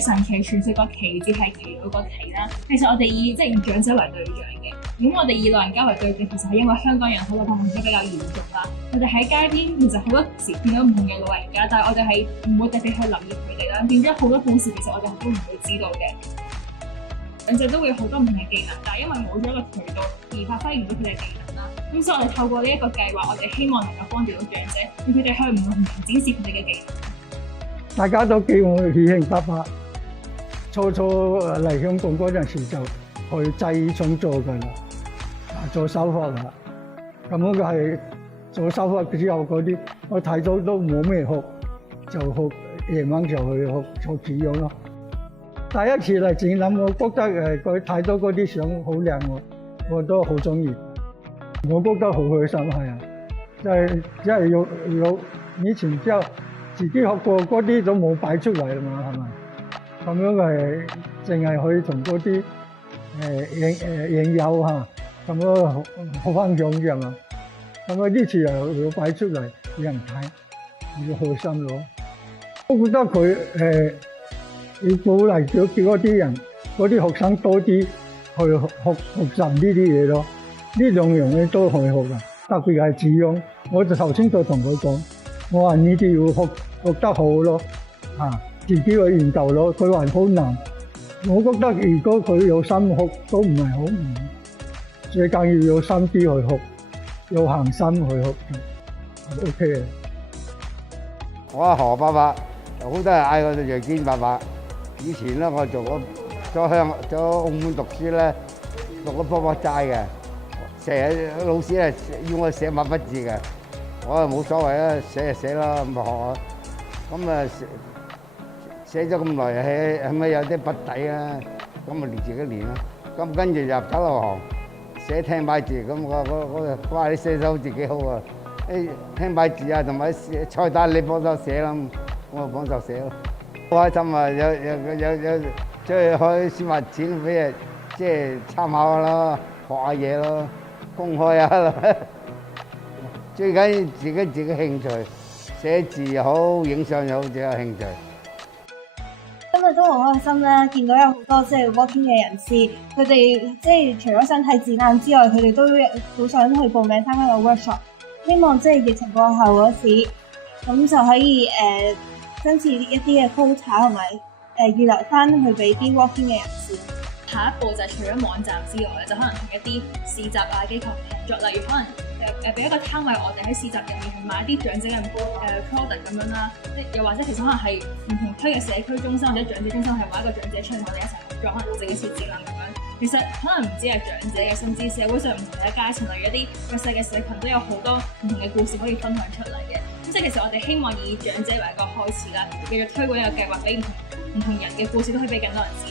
神奇傳說個奇字係祈禱個祈啦。其實我哋以長者為對象嘅，咁我哋以老人家為對象，其實係因為香港人口老化問題比較嚴重啦。我哋喺街邊其實好多時見到唔同嘅老人家，但係我哋係唔會特別去留意佢哋啦，變咗好多故事其實我哋都唔會知道嘅。長者都會有好多唔同嘅技能，但係因為冇咗一個渠道而發揮唔到佢哋嘅技能啦。咁所以我哋透過呢一個計劃，我哋希望能夠幫助到長者，讓佢哋去唔同人展示佢哋嘅技能。大家都叫我去慶88，初嚟香港嗰陣時就去製廠做㗎啦，做手法啦。咁我係做手法之後嗰啲，我睇到都冇咩學，就學夜晚就去學做紙樣咯。第一次嚟展覽，我覺得佢睇到嗰啲相好靚喎，我都好中意。我覺得好開心係啊，即係有以前之後自己學過嗰啲都冇擺出嚟啦嘛，係咪？咁樣係淨係可以同嗰啲影友嚇咁樣好分享嘅嘛。咁啊呢次又要擺出嚟俾人睇，要開心咯。我覺得佢要鼓勵叫嗰啲人、嗰啲學生多啲去學習呢啲嘢咯。呢兩樣嘢都可以學㗎，特別係紙樣。我就頭先就同佢講，我話呢啲要學得好咯，自己去研究咯。佢話好難，我覺得如果佢有心學都唔係好難，最緊要有心啲去學，有恒心去學就 OK 嘅。我係何伯伯，好多人嗌我做楊堅伯伯。以前咧，我咗澳門讀書咧，讀咗卜卜齋嘅，成日老師咧要我寫墨筆字嘅，我啊冇所謂啦，寫就寫啦，咁咪學啊。咁啊寫咗咁耐，係咪有啲筆底啊？咁咪練自己練啦。咁跟住入酒樓行寫聽牌字，咁我哇！你寫手字幾好啊！誒聽牌字啊，同埋菜單你幫手寫啦，我幫手寫咯。好開心啊！有即係開書畫展俾人即係參考啦，學下嘢咯，公開下。最緊要自己興趣，寫字又好，影相又好，自己有興趣。今日都好開心啦！見到有好多walking 嘅人士，佢哋除咗想睇展覽之外，佢哋都好想去報名參加個 workshop。希望疫情過後嗰時，咁就可以增設一啲嘅 quota 同埋預留翻去俾啲 walking 嘅人士。下一步就係除咗網站之外，就可能同一啲市集啊機構合作，例如可能俾一個攤位我哋喺市集入面去買一啲長者嘅product 咁樣啦，又或者其實可能係唔同區嘅社區中心或者長者中心係揾一個長者出嚟，我哋一齊合作，可能整一次展覽咁樣。其實可能唔止係長者嘅，甚至社會上唔同嘅階層，例如一啲弱勢嘅社群都有好多唔同嘅故事可以分享出嚟嘅。咁其實我哋希望以長者為一個開始啦，繼續推廣一個計劃，俾唔同人嘅故事都可以俾更多人知。